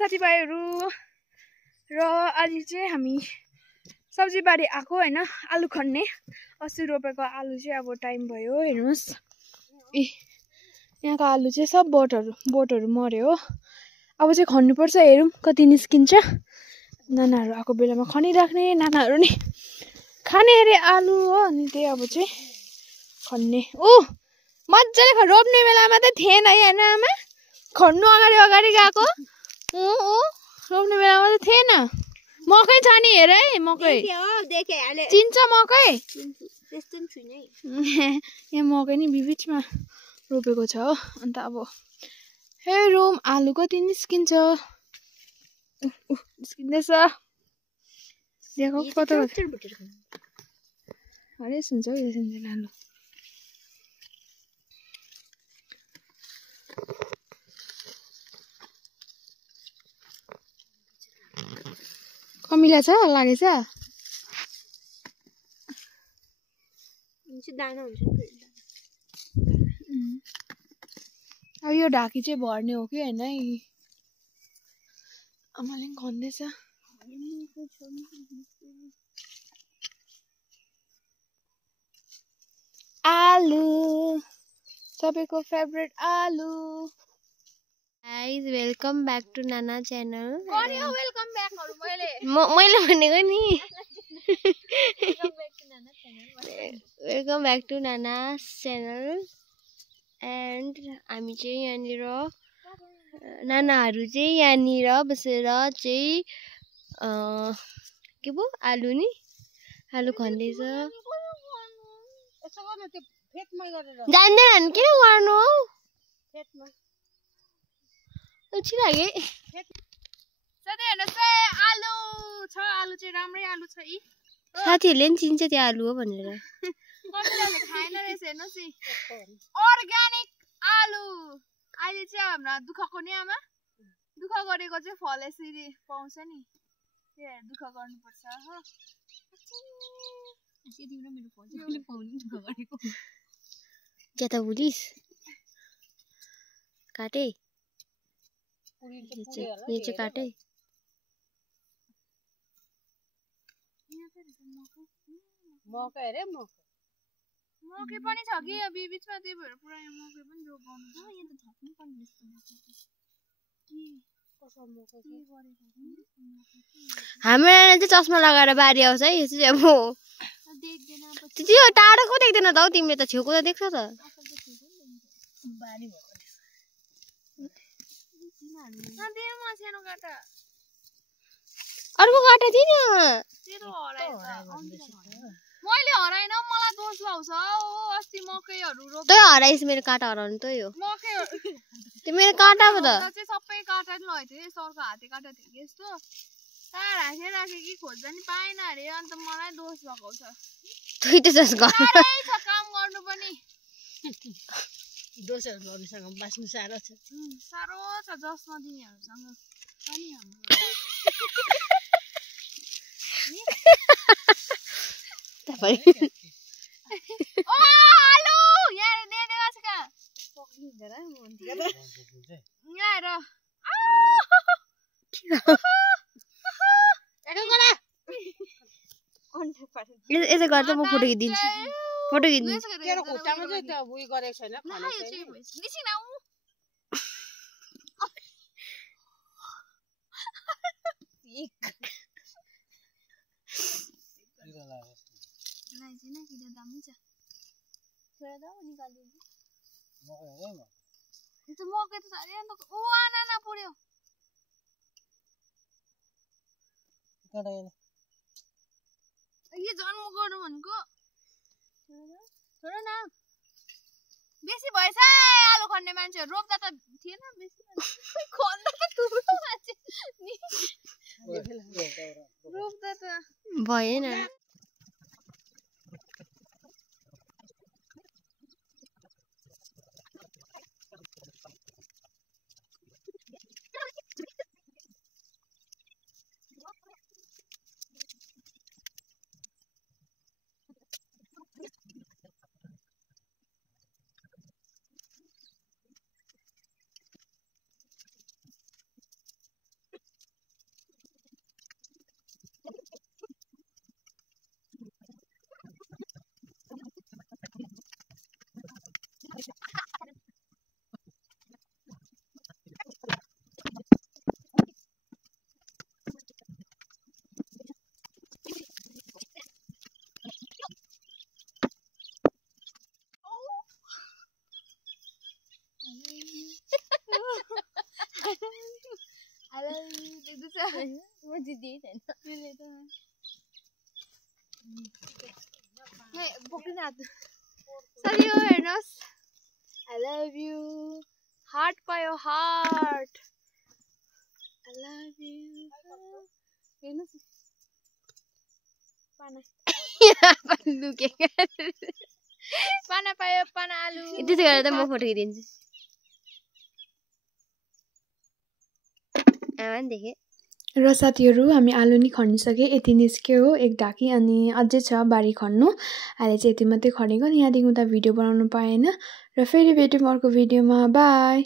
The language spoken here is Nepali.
साथीभाइहरु र आज चाहिँ हामी सब्जीबारी आको हैन आलु खन्ने 80 रुपैयाँको आलु चाहिँ अब टाइम भयो हेर्नुस् ए यहाँको आलु चाहिँ सब बोटहरु मर्यो हो अब चाहिँ खन्नु पर्छ हेरौं कति निस्किन्छ नानाहरु आको बेलामा खनिराख्ने नानाहरु नि खाने रे आलु हो अनि त्यही अब चाहिँ खन्ने ओ मज्जाले रोप्ने बेलामा त थिएन हैन आमा खन्नु अगाडि गएको रोप्ने बेलामा त थिएन मकै छ नि हेर है मकै देखे हाले चिन्छ मकै त्यस्तो नि छैन है यहाँ मकै नि बिबिचमा रोपेको छ हो अन्त अब हेरौँ आलु कति निस्किन्छ निस्किँदैछ देखौ कता अरे सुन्छ हौ यसले आलु कमिला छ लागेछ दाना हुन्छ अब यो ढाकी चाहिँ भर्ने हो कि हैन आमाले खन्दैछ आलु सबैको फेभरेट आलु गाइस वेलकम बैक टू नाना चैनल गर्यो वेलकम ब्याक हरु मैले भनेको नि welcome back two Nana channel and हामी चाहिँ यहाँनिर नानाहरु चाहिँ यहाँनिर बसेर चाहिँ के भो आलु नि आलु खन्दैछ जान्दैन किन गर्नु हौ उछि लागे साथै हेर्नुस् है आलु छ आलु चाहिँ राम्रै आलु छ यी साथीहरुले नि चिन्छ त्यो आलु हो भनेर कतिले खाएन रहेछ हेर्नुस् है अर्ग्यानिक आलु अहिले चाहिँ हाम्रो दुखको नि आमा दुख गरेको चाहिँ फल यसरी पाउँछ नि त्यही दुख गर्नुपर्छ हो तिम्रो मेरो फल मैले पाउने दुख गरेको ज्यादा बुझिस काटे ये चाहिँ काटे मकै रे मकै पनि छ कि अब बीचमा त्यही भएर पुरा मकै पनि रोपाउनु छ यहाँ त थप्नु पर्ने हाम्रो नाना चाहिँ चस्मा लगाएर बारी आउँछ है यो चाहिँ अब त्यो टाढोको देख्दैन त हौ तिमीले त छेउको त देख्छ त अर्को काटा थिएन मैले हराइन मलाई दोष लाउँछ ओ अस्ति मकैहरु रोप तै हराइस मेरो काटा हराउनु तै हो मकैहरु त्यो मेरो काटा पो त चाहिँ सबै काटा नि लगेको थियो सरको हाते काटा थियो कि यस्तो तार राखे कि खोज्दा नि पाएन अरे अन्त मलाई दोष लगाउँछ तै त जस गर्नु छ काम गर्नु पनि दोषहरु गर्नुसँग बास्नु साह्रो छ जस नदिनेहरुसँग पनि हाम्रो तपाई ओ आलु यहाँ नेने गाछका पक्लिँदैन है यहाँ हेर यसो गर्दा म फोटो खिचिदिन्छु तेरो खुट्टामा चाहिँ त उयो गरेको छैन खाने छैन निसिन आउ लाइजिन किन दामी छ छोरा दाउ निकाल्दिन्छु त्यो मकै त सारे अन्त ओ आना पुर्यो यो जन्म गर्नु भनेको छोरा न बेसी भएछ आलु खन्ने मान्छेहरु रोप्दा त थिएन बेसी खन्दा त थुप्रो मान्छे रोप्दा त भएन म जित्दै छैन साथी हो हेर्नुहोस् I love you हार्ट पायो हार्ट I love you हेर्नुहोस् पाना पायो पाना आलु त्यसो गरेर त म फोटो खिचिदिन्छु आमा देखे र साथीहरू हामी आलु नि खनिसके यति निस्क्यो हो एक ढाकी अनि अझै छ बारी खन्नु अहिले चाहिँ यति मात्रै खनेको नि यहाँदेखि उता भिडियो बनाउनु पाएन र फेरि भेटौँ अर्को भिडियोमा बाई